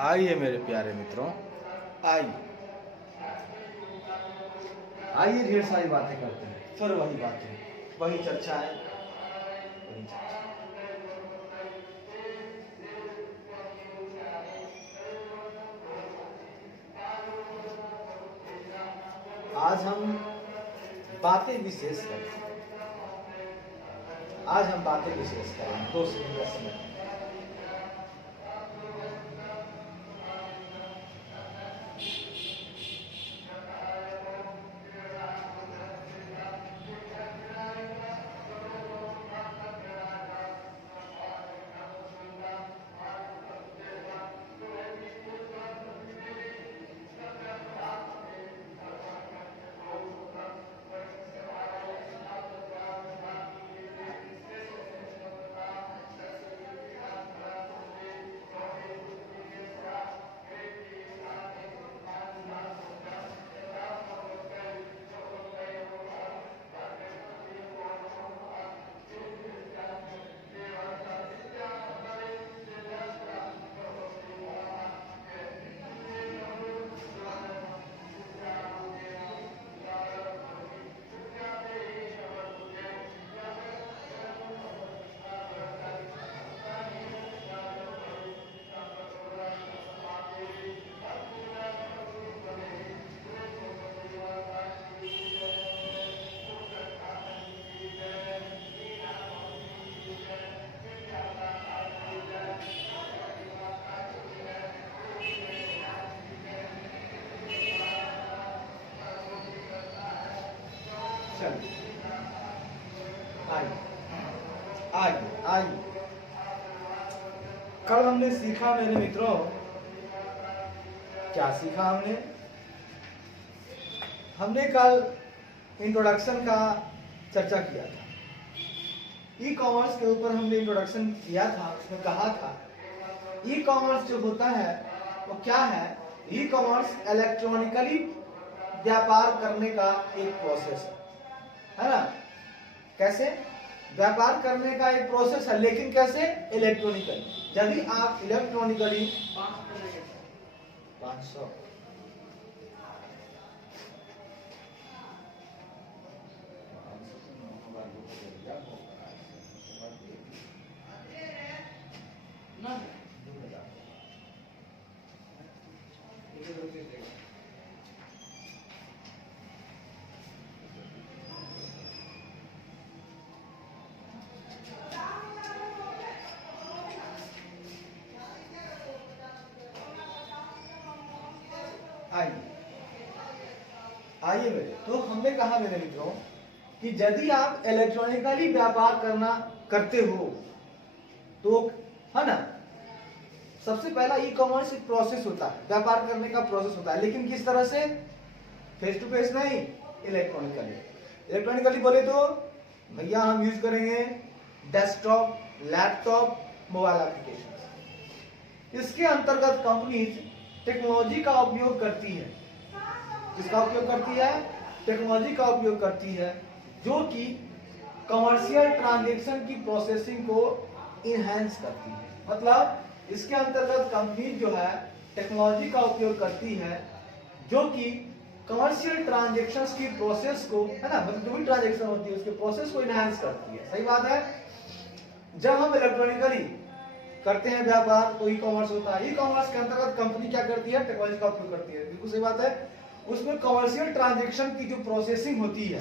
आइए मेरे प्यारे मित्रों, आइए आइए ढेर सारी बातें करते हैं। फिर वही बातें, वही चर्चाएं, वही चर्चा। आज हम बातें विशेष करेंगे। आज हम बातें विशेष करेंगे। 2 सेकंड का समय। आइए कल हमने सीखा मेरे मित्रों, क्या सीखा हमने कल इंट्रोडक्शन का चर्चा किया था। ई कॉमर्स के ऊपर हमने इंट्रोडक्शन किया था। उसमें कहा था ई कॉमर्स जो होता है वो क्या है। ई कॉमर्स इलेक्ट्रॉनिकली व्यापार करने का एक प्रोसेस है ना। कैसे व्यापार करने का एक प्रोसेस है, लेकिन कैसे इलेक्ट्रॉनिकली। यदि आप इलेक्ट्रॉनिकली 500 आइए मेरे, तो हमने कहा मेरे मित्रों कि यदि आप इलेक्ट्रॉनिकली व्यापार करते हो तो है ना, सबसे पहला ई कॉमर्स एक प्रोसेस होता है, व्यापार करने का प्रोसेस होता है। लेकिन किस तरह से? फेस टू फेस नहीं, इलेक्ट्रॉनिकली बोले तो भैया हम यूज करेंगे डेस्कटॉप, लैपटॉप, मोबाइल एप्लीकेशन। इसके अंतर्गत कंपनीज टेक्नोलॉजी का उपयोग करती है। किसका उपयोग करती है? टेक्नोलॉजी का उपयोग करती है, जो कि कमर्शियल ट्रांजैक्शन की प्रोसेसिंग को इनहेंस करती है। मतलब इसके अंतर्गत कंपनी जो है टेक्नोलॉजी का उपयोग करती है, जो कि कमर्शियल ट्रांजैक्शंस की प्रोसेस को, है ना, मतलब जो भी ट्रांजैक्शन होती है उसके प्रोसेस को इनहेंस करती है। सही बात है। जब हम इलेक्ट्रॉनिकली करते हैं व्यापार तो ई कॉमर्स होता है। ई कॉमर्स के अंतर्गत कंपनी क्या करती है? टेक्नोलॉजी का उपयोग करती है। बिल्कुल सही बात है। उसमें कमर्शियल ट्रांजैक्शन की जो प्रोसेसिंग होती है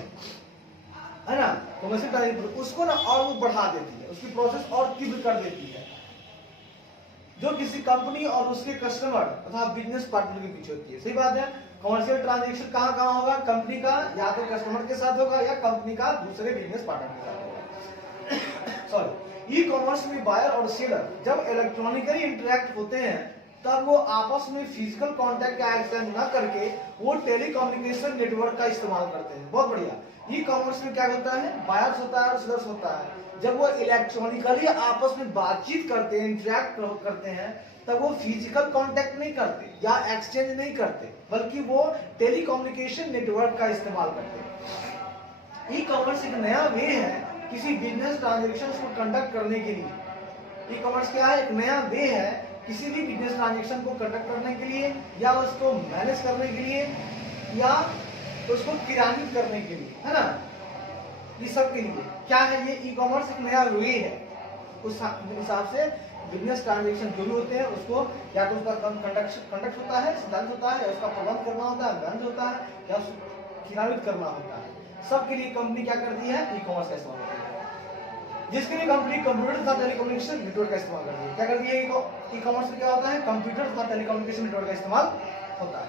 ना, कमर्शियल ट्रांजैक्शन उसको ना और वो बढ़ा देती है, उसकी प्रोसेस और तीव्र कर देती है, जो किसी कंपनी और उसके कस्टमर तथा बिजनेस पार्टनर के बीच होती है। सही बात है। कमर्शियल ट्रांजैक्शन कहाँ होगा? कंपनी का या तो कस्टमर के साथ होगा या कंपनी का दूसरे बिजनेस पार्टनर के साथ होगा। सॉरी, ई कॉमर्स में बायर और सेलर जब इलेक्ट्रॉनिकली इंटरेक्ट होते हैं तब वो आपस में फिजिकल कांटेक्ट का एक्सचेंज ना करके वो टेलीकम्युनिकेशन नेटवर्क का इस्तेमाल करते हैं। बहुत बढ़िया। ई कॉमर्स में क्या होता है? बायर्स होता है और सेलर्स होता है। जब वो इलेक्ट्रॉनिकली आपस में बातचीत करते हैं, इंटरेक्ट करते हैं, तब वो फिजिकल कांटेक्ट नहीं करते या एक्सचेंज नहीं करते, बल्कि वो टेलीकम्युनिकेशन नेटवर्क का इस्तेमाल करते हैं। ई कॉमर्स एक नया वे है किसी बिजनेस ट्रांजैक्शन को कंडक्ट करने के लिए। ई कॉमर्स क्या है? एक नया वे है किसी भी बिजनेस ट्रांजेक्शन को कंडक्ट करने के लिए, या उसको मैनेज करने के लिए, या उसको क्रियान्वित करने के लिए, है ना, ये सब के लिए क्या है, ये ई कॉमर्स एक नया वे है। उस हिसाब से बिजनेस ट्रांजेक्शन जो भी होते हैं उसको या तो उसका कंडक्ट होता है, सिद्धांत होता है, या उसका प्रबंध करना होता है, मैनेज होता है, या क्रियान्वित करना होता है, सबके लिए कंपनी क्या करती है, ई कॉमर्स का इस्तेमाल करती है। जिसके लिए कंपनी कंप्यूटर तथा टेलीकम्युनिकेशन नेटवर्क का इस्तेमाल करती है। क्या करती है ई कॉमर्स में, क्या होता है, कंप्यूटर तथा टेलीकम्युनिकेशन नेटवर्क का इस्तेमाल होता है।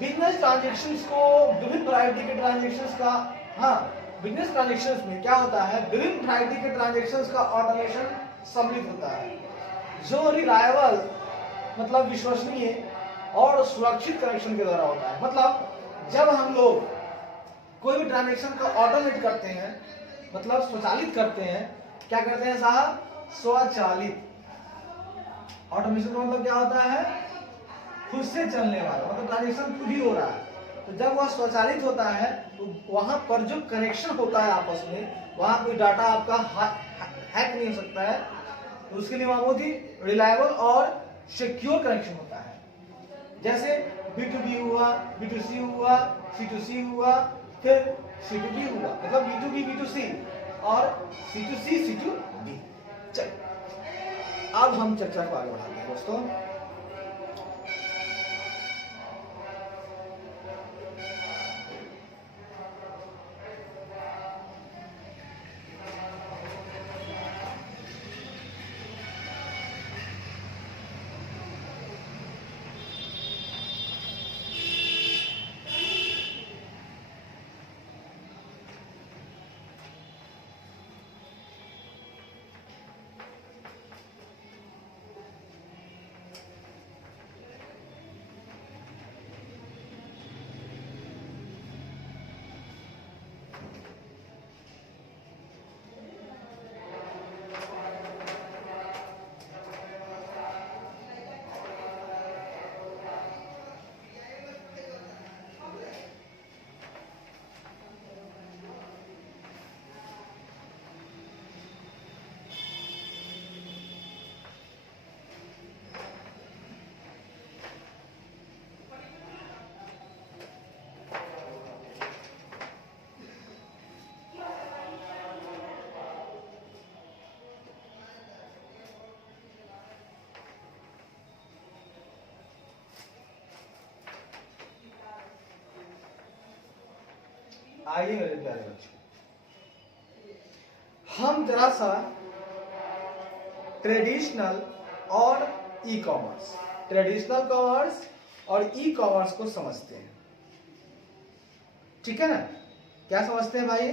बिजनेस ट्रांजेक्शंस को विभिन्न वैरायटी के ट्रांजेक्शंस का, हाँ, बिजनेस ट्रांजेक्शंस में क्या होता है, विभिन्न वैरायटी के ट्रांजेक्शंस का ऑटोमेशन सम्मिलित होता है, जो रिलायबल मतलब विश्वसनीय और सुरक्षित कनेक्शन के द्वारा होता है। मतलब जब हम लोग कोई भी ट्रांजेक्शन का ऑटोमेट करते हैं, मतलब स्वचालित करते हैं, क्या करते हैं साहब, स्वचालित। ऑटोमेशन का मतलब क्या होता है, खुद से चलने वाला, मतलब ट्रांजेक्शन खुद ही हो रहा है। तो जब वह स्वचालित होता है तो वहां पर जो कनेक्शन होता है आपस में, वहां कोई डाटा आपका हैक नहीं हो सकता है, तो उसके लिए वहां बहुत ही रिलायबल और सिक्योर कनेक्शन होता है। जैसे B2B हुआ, B2C हुआ, C2C हुआ, फिर C2B हुआ, मतलब B2B B2C और C2C C2B। चलिए अब हम चर्चा को आगे बढ़ाते हैं दोस्तों। आइए मेरे प्यारे बच्चों, हम जरा सा ट्रेडिशनल और ई कॉमर्स, ट्रेडिशनल कॉमर्स और ई कॉमर्स को समझते हैं। ठीक है ना, क्या समझते हैं भाई,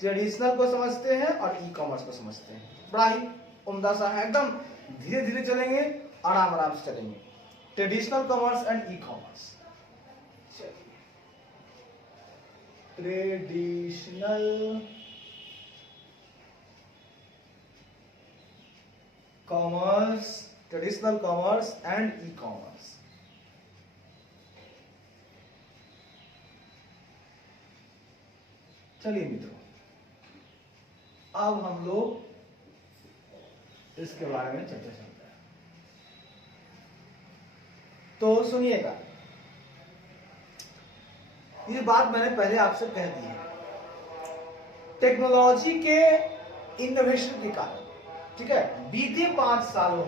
ट्रेडिशनल को समझते हैं और ई कॉमर्स को समझते हैं। बड़ा ही उम्दा सा है, एकदम धीरे धीरे चलेंगे, आराम आराम से चलेंगे। Traditional commerce and e commerce. Traditional commerce, traditional commerce and e commerce. चलिए मित्रों, अब हम लोग इसके बारे में चर्चा करते हैं। तो सुनिएगा, ये बात मैंने पहले आपसे कह दी है, टेक्नोलॉजी के इनोवेशन के कारण, ठीक है, बीते 5 सालों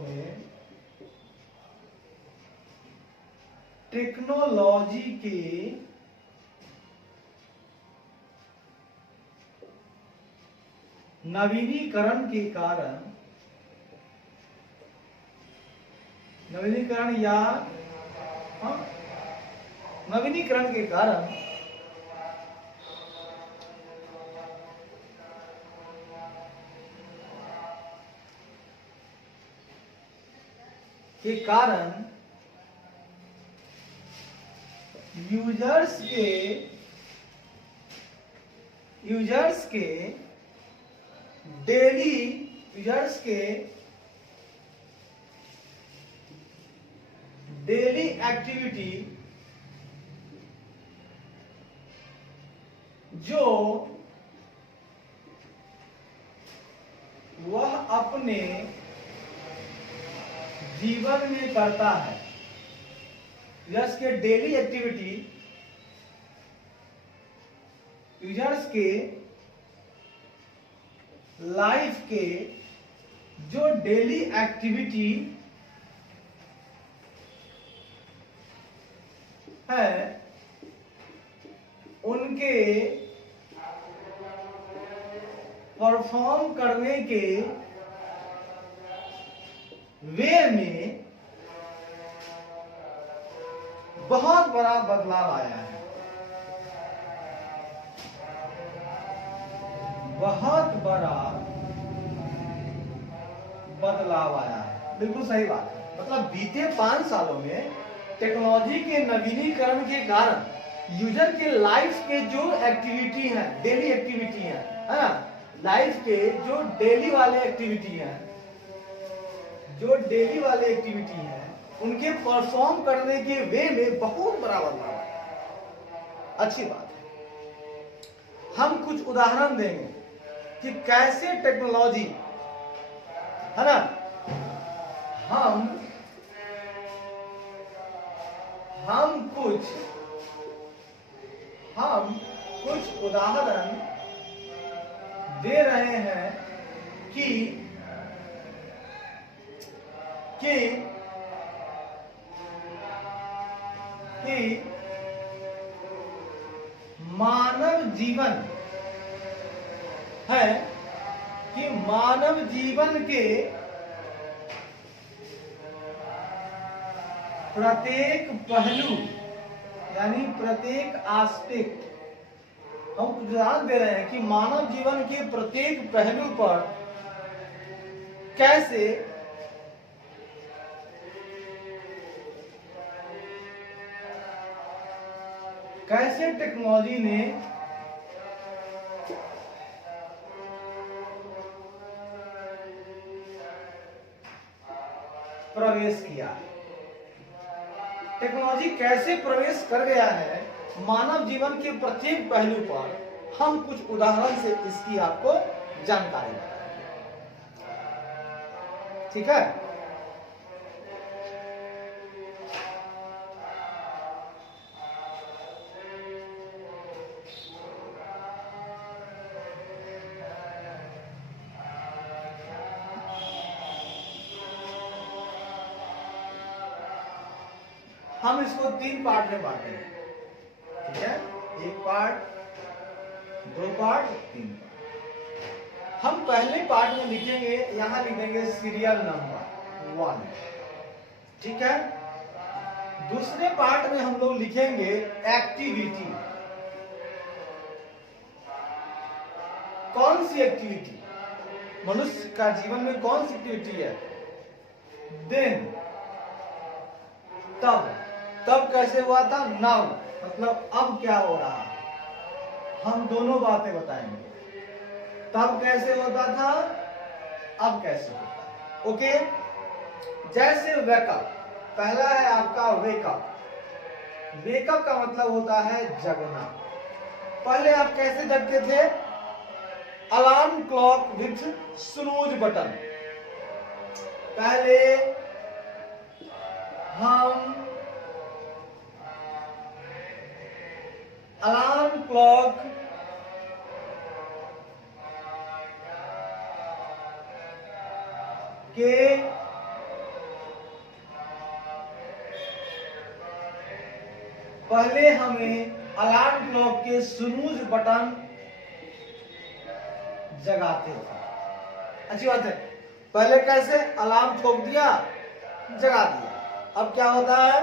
में टेक्नोलॉजी के नवीनीकरण के कारण, नवीनीकरण के कारण यूजर्स के डेली एक्टिविटी जो वह अपने जीवन में करता है, यूजर्स के डेली एक्टिविटी, यूजर्स के लाइफ के जो डेली एक्टिविटी है उनके परफॉर्म करने के वे में बहुत बड़ा बदलाव आया है, बहुत बड़ा बदलाव आया है। बिल्कुल सही बात है। मतलब बीते 5 सालों में टेक्नोलॉजी के नवीनीकरण के कारण यूजर के लाइफ के जो एक्टिविटी है, डेली एक्टिविटी है ना, लाइफ के जो डेली वाले एक्टिविटी है, जो डेली वाले एक्टिविटी है उनके परफॉर्म करने के वे में बहुत बड़ा बदलाव है। अच्छी बात है। हम कुछ उदाहरण देंगे कि कैसे टेक्नोलॉजी है ना, हम कुछ उदाहरण दे रहे हैं कि मानव जीवन है कि मानव जीवन के प्रत्येक पहलू यानी प्रत्येक एस्पेक्ट, हम उदाहरण दे रहे हैं कि मानव जीवन के प्रत्येक पहलू पर कैसे टेक्नोलॉजी ने प्रवेश किया, टेक्नोलॉजी कैसे प्रवेश कर गया है मानव जीवन के प्रत्येक पहलू पर। हम कुछ उदाहरण से इसकी आपको जानकारी देंगे, ठीक है। हम इसको 3 पार्ट में बांटेंगे, ठीक है। 1 पार्ट, 2 पार्ट, 3 पार्ट। हम पहले पार्ट में लिखेंगे, यहां लिखेंगे सीरियल नंबर 1, ठीक है। दूसरे पार्ट में हम लोग लिखेंगे एक्टिविटी, कौन सी एक्टिविटी, मनुष्य का जीवन में कौन सी एक्टिविटी है। देन तब कैसे हुआ था, नाउ मतलब अब क्या हो रहा है, हम दोनों बातें बताएंगे। तब कैसे होता था, अब कैसे होता है, ओके। जैसे वेकअप, पहला है आपका वेकअप। वेकअप का मतलब होता है जगना। पहले आप कैसे जगते थे, alarm clock with snooze button. पहले हम अलार्म क्लॉक के पहले हमें अलार्म क्लॉक के स्नूज बटन जगाते थे। अच्छी बात है। पहले कैसे, अलार्म ठोक दिया, जगा दिया। अब क्या होता है,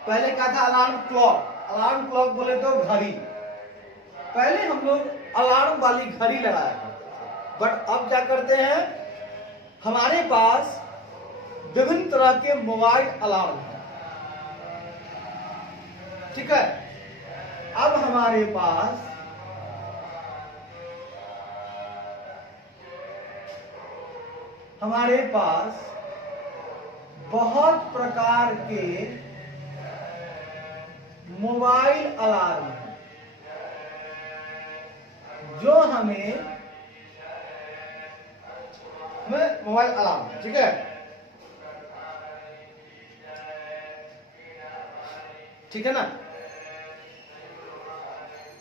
पहले क्या था, अलार्म क्लॉक। अलार्म क्लॉक बोले तो घड़ी। पहले हम लोग अलार्म वाली घड़ी लगाया करते थे, बट अब क्या करते हैं, हमारे पास विभिन्न तरह के मोबाइल अलार्म हैं, ठीक है। अब हमारे पास बहुत प्रकार के मोबाइल अलार्म हैं। जो हमें मोबाइल अलार्म है, ठीक है, ठीक है ना,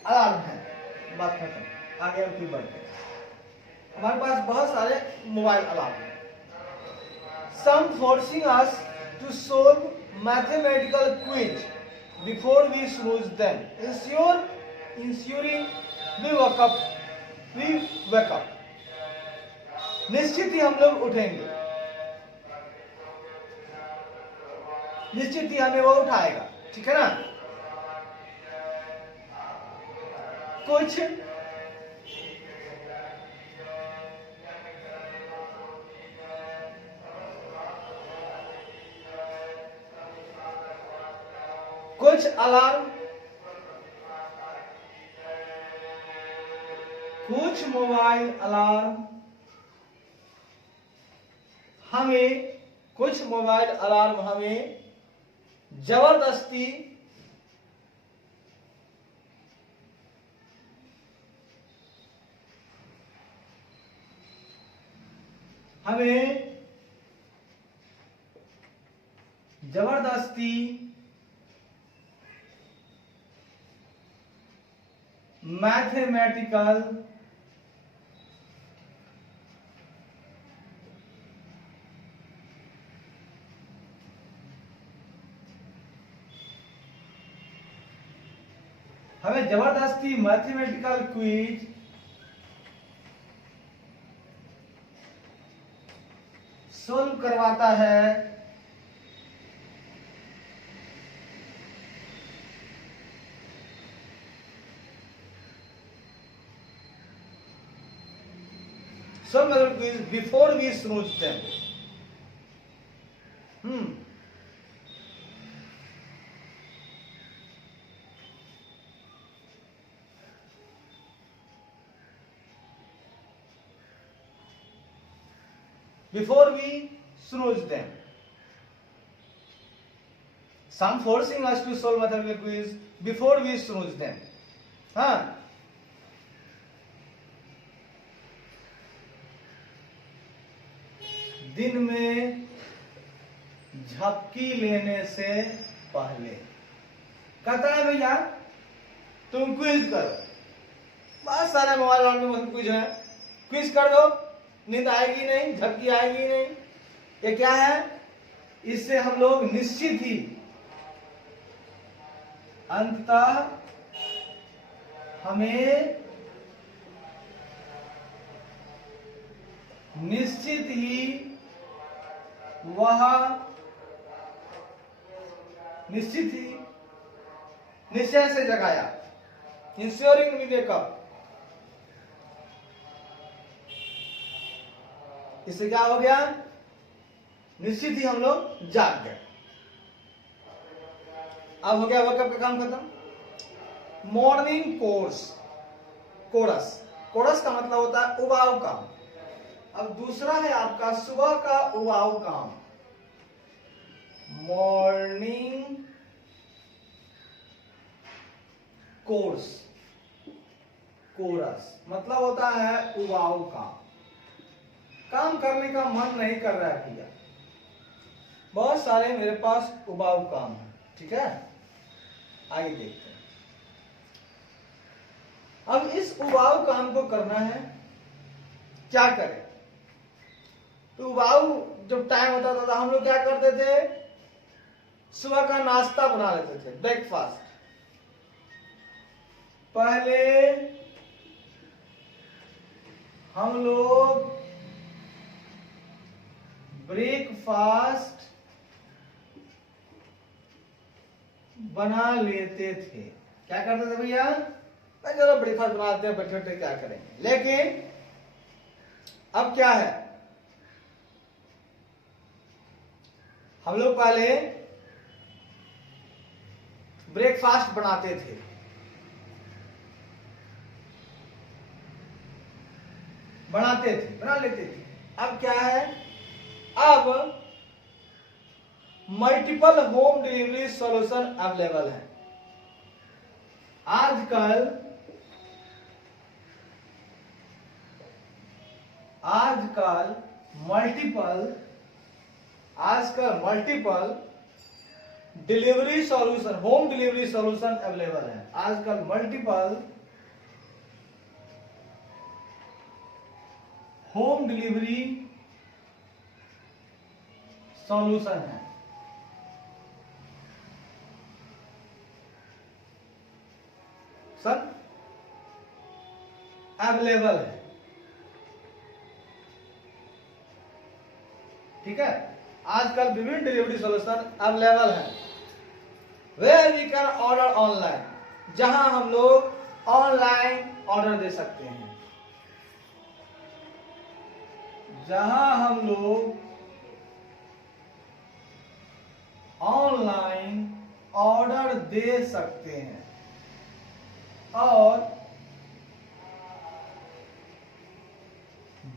अलार्म है, बात खत्म, आगे हम फिर बढ़ते हैं। हमारे पास बहुत सारे मोबाइल अलार्म हैं। Some forcing us to solve mathematical quiz before we snooze them, ensuring we wake up. निश्चित ही हम लोग उठेंगे, निश्चित ही हमें वो उठाएगा, ठीक है ना। कुछ अलार्म, कुछ मोबाइल अलार्म हमें जबरदस्ती मैथमेटिकल क्विज सोल्व करवाता है, solve mathematical quiz before we snooze them. Before we snooze them. Some forcing us to solve mathematical quiz before we snooze them. हाँ, दिन में झपकी लेने से पहले कहता है भैया तुम क्विज करो, बहुत सारे मोबाइल में क्विज है, क्विज कर दो, नींद आएगी नहीं, झपकी आएगी नहीं। ये क्या है, इससे हम लोग निश्चित ही अंततः हमें निश्चित ही निश्चय से जगाया, इंश्योरिंग वी वेक अप। इससे क्या हो गया, निश्चित ही हम लोग जाग गए। अब हो गया वेकअप का काम खत्म। मॉर्निंग कोरस का मतलब होता है उबाऊ काम। अब दूसरा है आपका सुबह का उबाऊ काम, मॉर्निंग कोरस मतलब होता है उबाऊ काम करने का मन नहीं कर रहा है भैया, बहुत सारे मेरे पास उबाऊ काम है, ठीक है। आगे देखते हैं। अब इस उबाऊ काम को करना है, क्या करें। तो उबाऊ जब टाइम होता था तो हम लोग क्या करते थे, सुबह का नाश्ता बना लेते थे, ब्रेकफास्ट। पहले हम लोग ब्रेकफास्ट बना लेते थे। क्या करते थे भैया, चलो ब्रेकफास्ट बनाते हैं, बैठे बैठे क्या करेंगे। लेकिन अब क्या है, हम लोग पहले ब्रेकफास्ट बनाते थे, बना लेते थे। अब क्या है, अब multiple home delivery solution available है। आजकल आजकल multiple delivery solution, home delivery solution available है। आजकल मल्टीपल होम डिलीवरी सॉल्यूशन है। सर अवेलेबल है, ठीक है। आजकल विभिन्न डिलीवरी सॉल्यूशन अवेलेबल है। Where we can order online, जहां हम लोग ऑनलाइन ऑर्डर दे सकते हैं, जहां हम लोग ऑनलाइन ऑर्डर दे सकते हैं और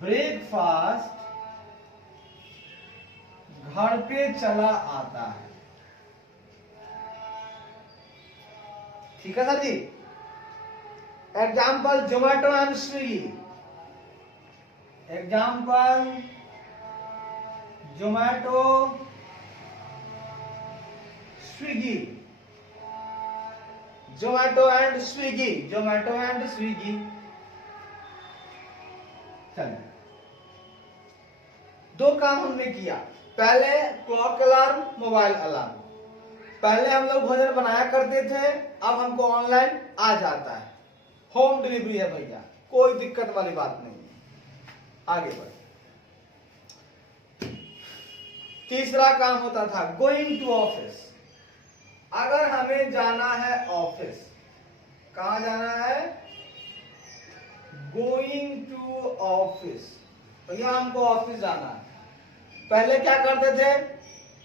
ब्रेकफास्ट घर पे चला आता है, ठीक है sir ji. Example Zomato and Swiggy, example Zomato Swiggy, Zomato and Swiggy, Zomato and Swiggy. चलिए, दो काम हमने किया। पहले क्लॉक अलार्म, मोबाइल अलार्म। पहले हम लोग भोजन बनाया करते थे, अब हमको ऑनलाइन आ जाता है। होम डिलीवरी है भैया, कोई दिक्कत वाली बात नहीं है। आगे बढ़। तीसरा काम होता था गोइंग टू ऑफिस। अगर हमें जाना है ऑफिस, कहां जाना है? गोइंग टू ऑफिस, भैया हमको ऑफिस जाना है। पहले क्या करते थे?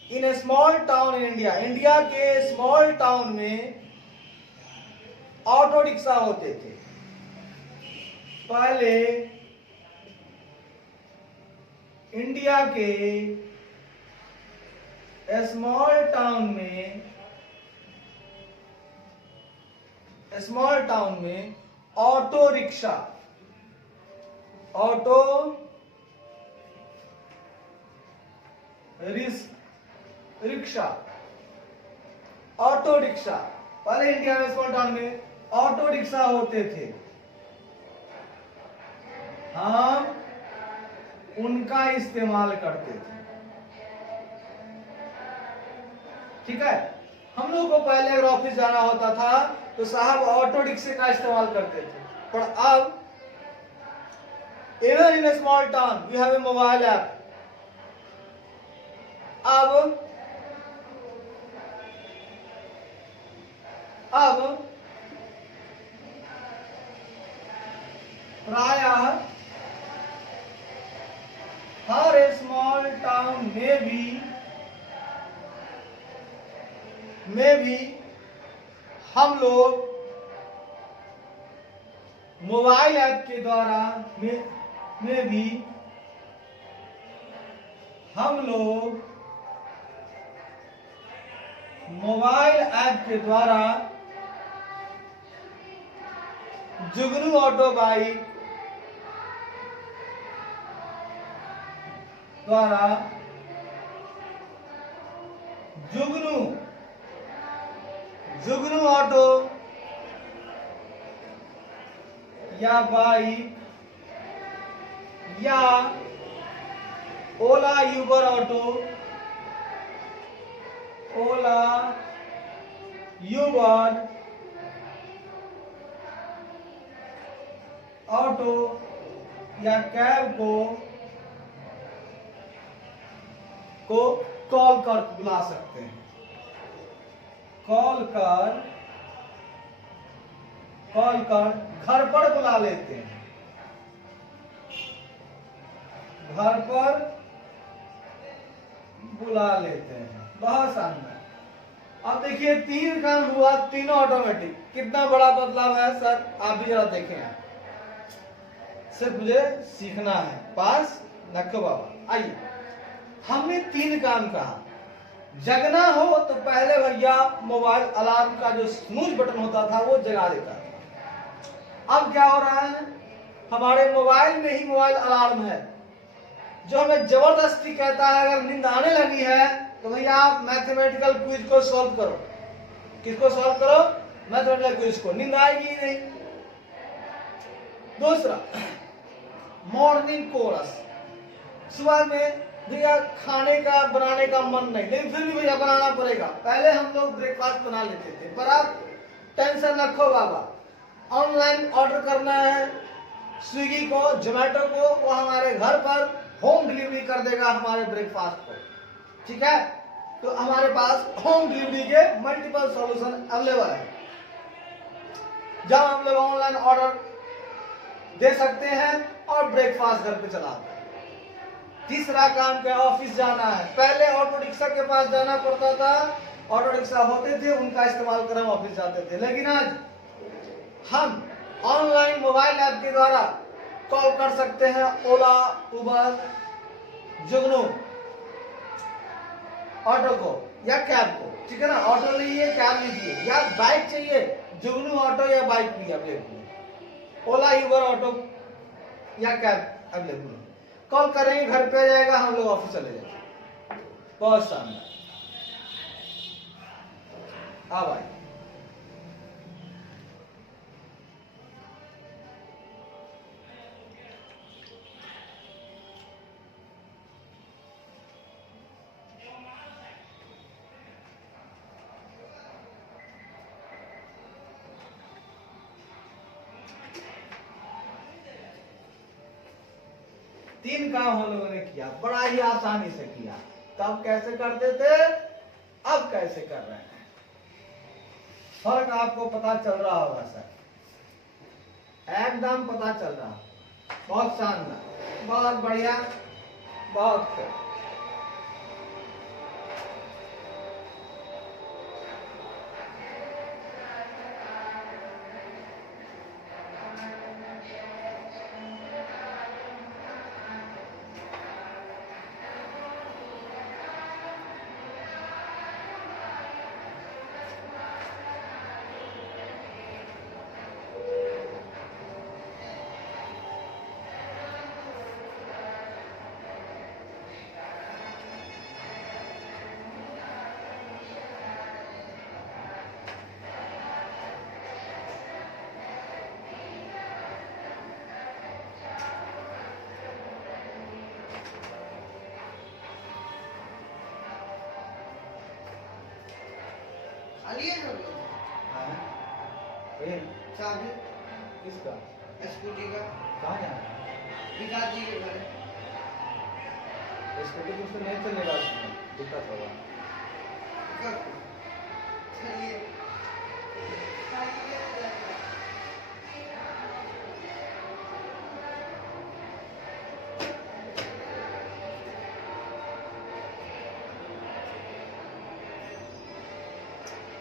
In a small town in India, India के स्मॉल टाउन में ऑटो रिक्शा होते थे। पहले इंडिया के स्मॉल टाउन में auto rickshaw, auto rickshaw, auto rickshaw, पहले इंडिया में स्मॉल टाउन में ऑटो रिक्शा होते थे। हम उनका इस्तेमाल करते थे, ठीक है। हम लोग को पहले अगर ऑफिस जाना होता था तो साहब ऑटो रिक्शे का इस्तेमाल करते थे, पर अब even in a small town we have a mobile app. अब प्रायः हर स्मॉल टाउन में भी हम लोग मोबाइल ऐप के द्वारा में भी हम लोग मोबाइल ऐप के द्वारा जुगनू ऑटो बाइक द्वारा जुगनू ऑटो या बाइक या ओला यूबर ऑटो, ओला यूबर ऑटो या कैब को कॉल कर बुला सकते हैं। कॉल कर घर पर बुला लेते हैं, घर पर बुला लेते हैं। बहुत शानदार। अब देखिए 3 काम हुआ, तीनों ऑटोमेटिक। कितना बड़ा बदलाव है सर, आप भी जरा देखें। सिर्फ मुझे सीखना है, पास नखो बाबा। आइए, हमने 3 काम कहा। जगना हो तो पहले भैया मोबाइल अलार्म का जो स्नूज बटन होता था वो जगा देता था। अब क्या हो रहा है? हमारे मोबाइल में ही मोबाइल अलार्म है। जो हमें जबरदस्ती कहता है अगर नींद आने लगी है तो भैया आप मैथमेटिकल क्विज को सॉल्व करो। किसको सॉल्व करो? मैथमेटिकल क्विज को। नींद आएगी ही नहीं। दूसरा, मॉर्निंग कोरस। सुबह में भैया खाने का बनाने का मन नहीं, लेकिन फिर भी भैया बनाना पड़ेगा। पहले हम लोग ब्रेकफास्ट बना लेते थे, पर आप टेंशन रखो बाबा, ऑनलाइन ऑर्डर करना है स्विगी को, जोमेटो को, वो हमारे घर पर होम डिलीवरी कर देगा हमारे ब्रेकफास्ट को। ठीक है, तो हमारे पास होम डिलीवरी के मल्टीपल सॉल्यूशन अवेलेबल है, जहां हम लोग ऑनलाइन ऑर्डर दे सकते हैं और ब्रेकफास्ट घर पे चला दें। तीसरा काम क्या? ऑफिस जाना है। पहले ऑटो रिक्शा के पास जाना पड़ता था, ऑटो रिक्शा होते थे, उनका इस्तेमाल कर हम ऑफिस जाते थे, लेकिन आज हम ऑनलाइन मोबाइल ऐप के द्वारा कॉल कर सकते हैं ओला, उबर, जुगनू ऑटो को या कैब को। ठीक है ना, ऑटो लीजिए, कैब लीजिए, या बाइक चाहिए, जुगनू ऑटो या बाइक भी अवेलेबल है, ओला, उबर ऑटो या कैब अवेलेबल है। कॉल करेंगे, घर पे आ जाएगा, हम लोग ऑफिस चले जाएंगे। बहुत शानदार। हाँ भाई, तीन काम हम लोगों ने किया, बड़ा ही आसानी से किया। तब कैसे करते थे, अब कैसे कर रहे हैं, फर्क आपको पता चल रहा होगा सर, एकदम पता चल रहा। बहुत शानदार, बहुत बढ़िया, बहुत खूब। चाबी किसका? स्कूटी का। कहाँ जाना है? विकास जी के घर। स्कूटी कुछ तो नहीं चलेगा, उसमें दिक्कत होगा। चलिए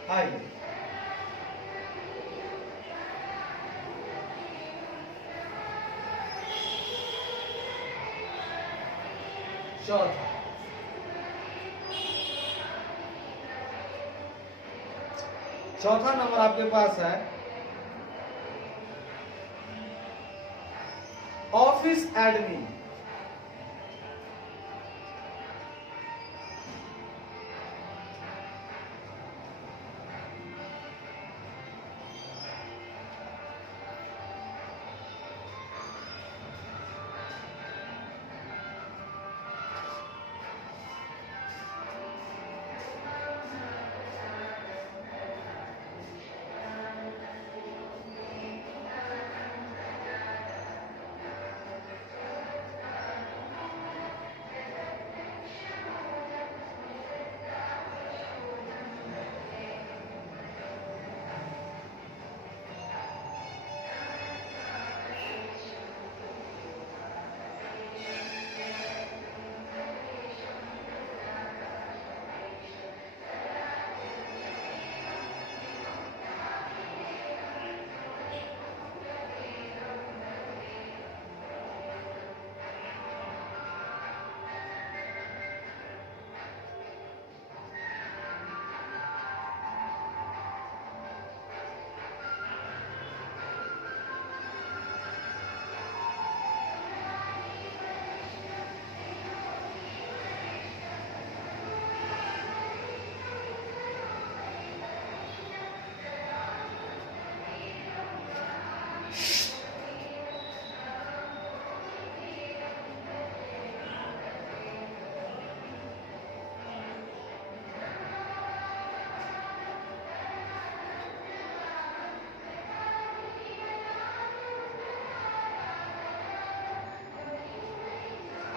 आइए, चौथा, चौथा नंबर आपके पास है ऑफिस एडमिन।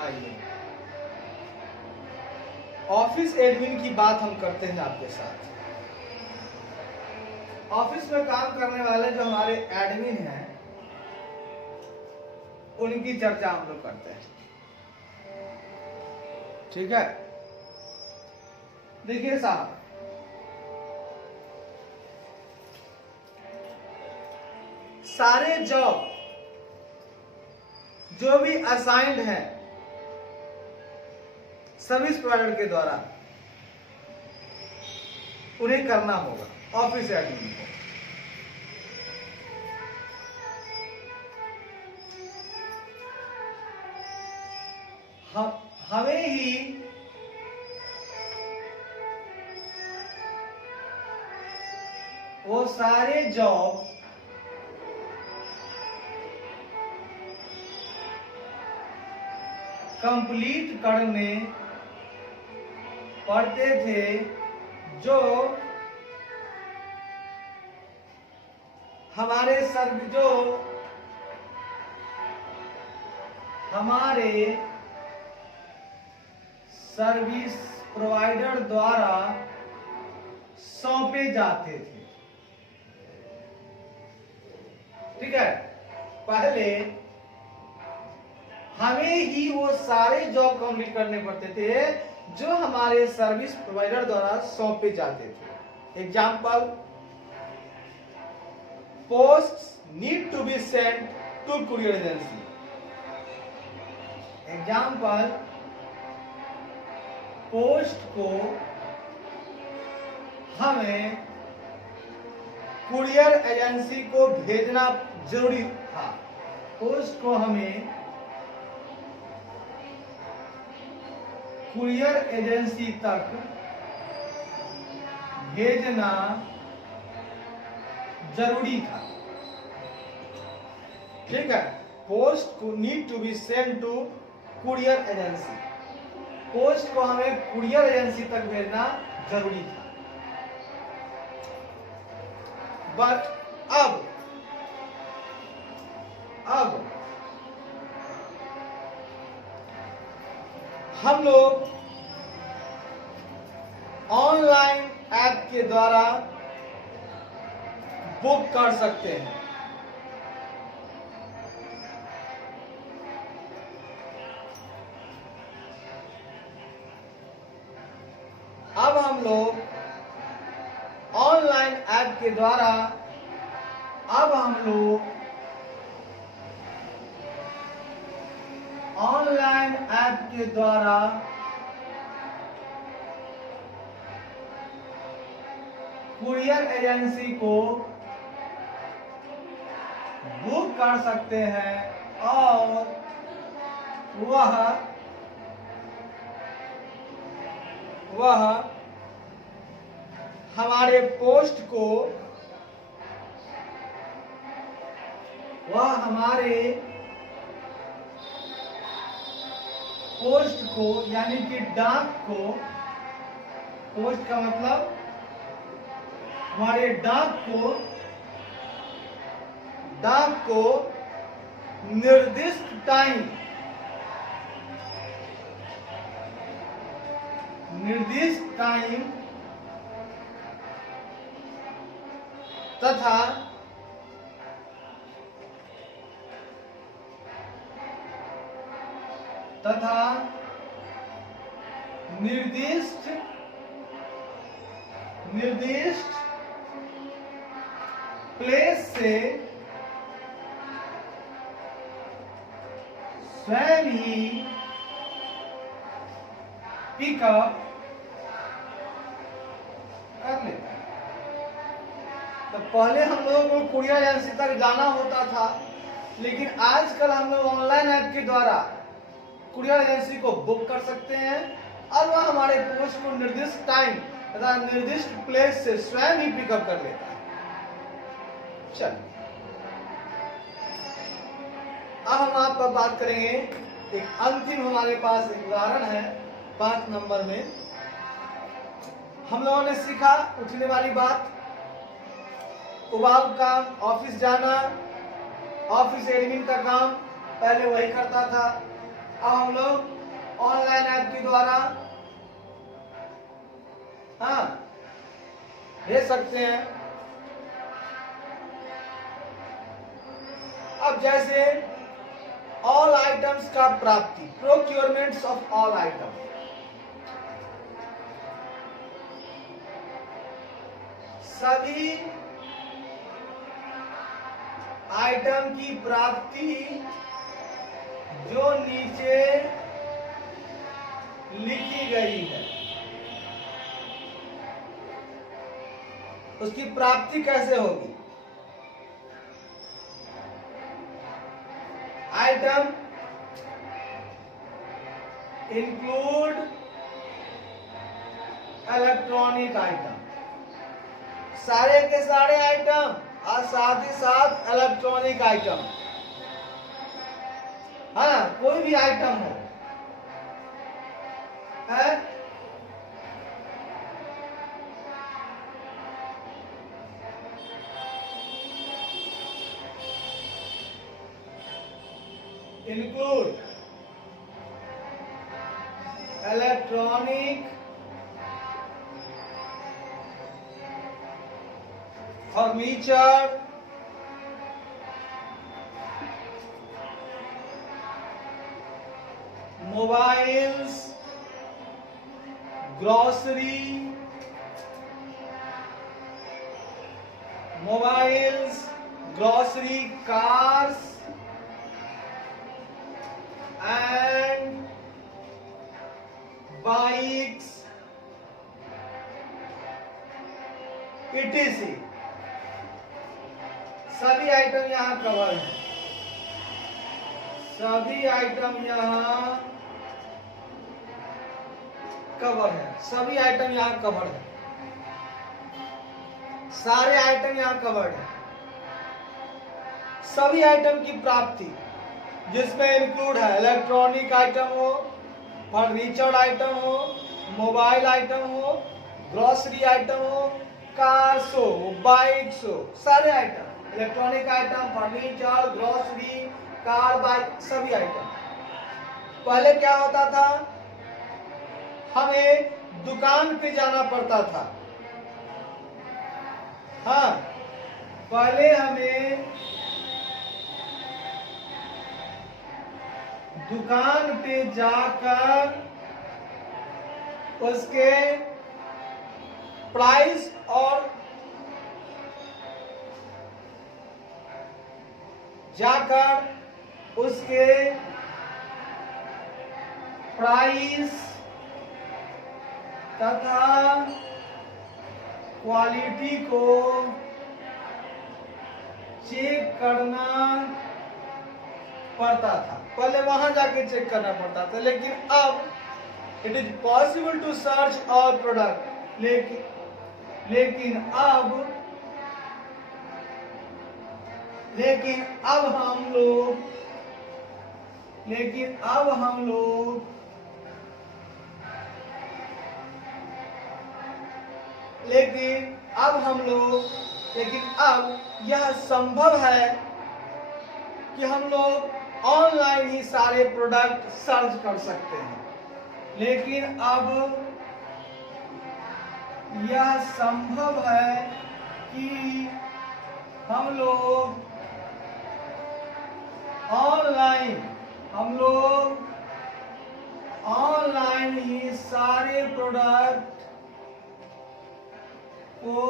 आइए ऑफिस एडमिन की बात हम करते हैं आपके साथ। ऑफिस में काम करने वाले जो हमारे एडमिन हैं उनकी चर्चा हम लोग करते हैं। ठीक है, देखिए साहब, सारे जॉब जो भी असाइंड है सर्विस प्रोवाइडर के द्वारा उन्हें करना होगा ऑफिस एडमिन को। हमें ही वो सारे जॉब कंप्लीट करने पड़ते थे जो हमारे सर्विस प्रोवाइडर द्वारा सौंपे जाते थे। ठीक है, पहले हमें ही वो सारे जॉब कंप्लीट करने पड़ते थे जो हमारे सर्विस प्रोवाइडर द्वारा सौंपे जाते थे। Example, post need to be sent to courier agency. Example, post को हमें कुरियर एजेंसी को भेजना जरूरी था। पोस्ट को हमें कुरियर एजेंसी तक भेजना जरूरी था। ठीक है, पोस्ट को need to be sent to courier agency. Post को हमें कुरियर एजेंसी तक भेजना जरूरी था। बट अब हम लोग ऑनलाइन ऐप के द्वारा बुक कर सकते हैं। अब हम लोग ऑनलाइन ऐप के द्वारा कुरियर एजेंसी को बुक कर सकते हैं और वह हमारे पोस्ट को यानी कि डाक को, पोस्ट का मतलब हमारे डाक को निर्दिष्ट टाइम तथा निर्दिष्ट प्लेस से स्वयं ही पिकअप कर लेता है। तो पहले हम लोगों को कुरियर एजेंसी तक जाना होता था, लेकिन आजकल हम लोग ऑनलाइन ऐप के द्वारा कुरियर एजेंसी को बुक कर सकते हैं और वह हमारे पोस्ट को निर्दिष्ट टाइम तथा निर्दिष्ट प्लेस से स्वयं ही पिकअप कर लेता है। चलिए, अब हम आप पर बात करेंगे। एक अंतिम हमारे पास एक उदाहरण है 5 नंबर में। हम लोगों ने सीखा उठने वाली बात, उबाऊ काम, ऑफिस जाना, ऑफिस एडमिन का काम पहले वही करता था। अब हम लोग ऑनलाइन ऐप के द्वारा हाँ भेज सकते हैं। अब जैसे ऑल आइटम्स का प्राप्ति, प्रोक्योरमेंट्स ऑफ ऑल आइटम, सभी आइटम की प्राप्ति जो नीचे लिखी गई है उसकी प्राप्ति कैसे होगी। आइटम इंक्लूड इलेक्ट्रॉनिक आइटम, सारे के सारे आइटम और साथ ही साथ इलेक्ट्रॉनिक आइटम, हाँ कोई भी आइटम हो है। Include electronic furniture, mobiles, grocery, cars and bikes etc. सभी आइटम यहाँ कवर है, सभी आइटम यहाँ कवर है, सभी आइटम यहाँ कवर है, सारे आइटम यहाँ कवर्ड है। सभी आइटम की प्राप्ति जिसमें इंक्लूड है इलेक्ट्रॉनिक आइटम हो, फर्नीचर आइटम हो, मोबाइल आइटम हो, ग्रोसरी आइटम हो, कार्स हो, बाइक्स हो, सारे item, electronic item, furniture, grocery, car, bike, सभी आइटम। पहले क्या होता था, हमें दुकान पे जाना पड़ता था। हाँ, पहले हमें दुकान पे जाकर उसके प्राइस और तथा क्वालिटी को चेक करना पड़ता था। पहले वहां जाके चेक करना पड़ता था, लेकिन अब it is possible to search all product. लेकिन अब यह संभव है कि हम लोग ऑनलाइन ही सारे प्रोडक्ट सर्च कर सकते हैं। लेकिन अब यह संभव है कि हम लोग ऑनलाइन ही सारे प्रोडक्ट को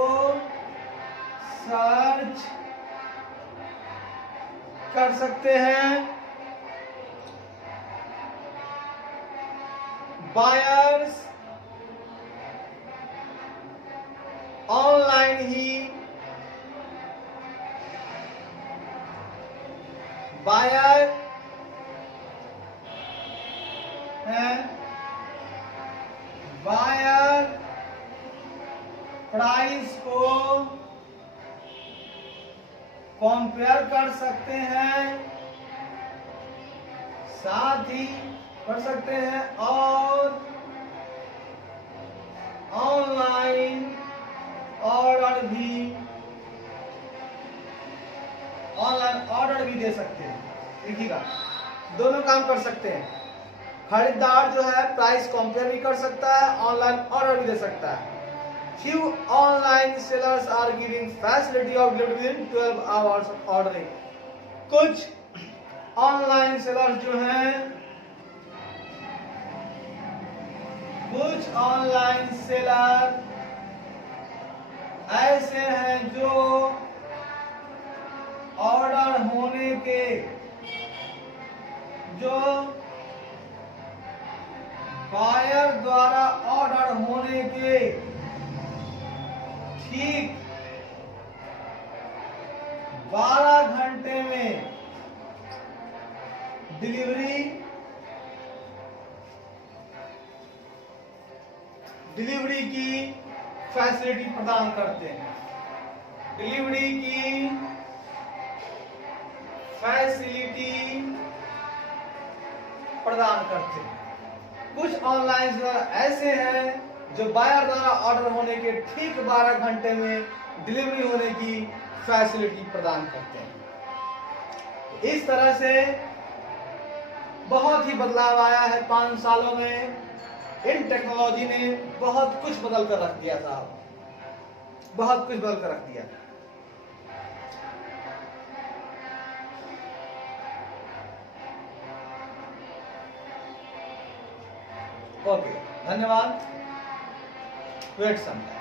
सर्च कर सकते हैं। बायर्स ऑनलाइन ही बायर है, बायर प्राइस को कंपेयर कर सकते हैं, साथ ही कर सकते हैं और ऑनलाइन ऑर्डर भी दे सकते हैं। देखिएगा, दोनों काम कर सकते हैं। खरीदार जो है प्राइस कंपेयर भी कर सकता है, ऑनलाइन ऑर्डर भी दे सकता है। Few online sellers are giving facility of delivery within 12 hours of ordering. कुछ ऑनलाइन सेलर्स जो हैं, कुछ ऑनलाइन सेलर ऐसे हैं जो ऑर्डर होने के, जो बायर द्वारा ऑर्डर होने के ठीक 12 घंटे में डिलीवरी की फैसिलिटी प्रदान करते हैं, डिलीवरी की फैसिलिटी प्रदान करते हैं। कुछ ऑनलाइन ऐसे हैं जो बायर द्वारा ऑर्डर होने के ठीक 12 घंटे में डिलीवरी होने की फैसिलिटी प्रदान करते हैं। इस तरह से बहुत ही बदलाव आया है 5 सालों में। इन टेक्नोलॉजी ने बहुत कुछ बदल कर रख दिया साहब, बहुत कुछ बदल कर रख दिया। ओके, धन्यवाद। Wait some time.